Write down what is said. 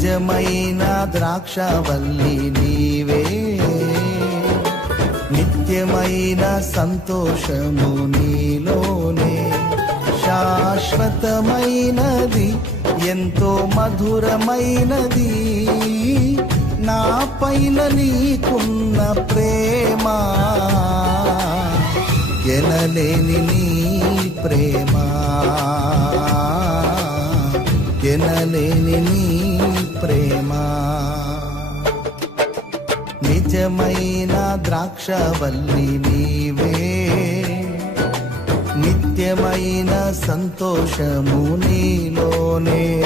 నిజమైన ద్రాక్షవల్లి నీవే. నిత్యమైన సంతోషము నీలోనే. శాశ్వతమైనది ఎంతో మధురమైనది. నా పైన నీకున్న ప్రేమ. ఎనలేని నీ ప్రేమ. ఎనలేని నీ ప్రేమ. నిజమైన ద్రాక్షవల్లి నీవే. నిత్యమైన సంతోషము నీలోనే.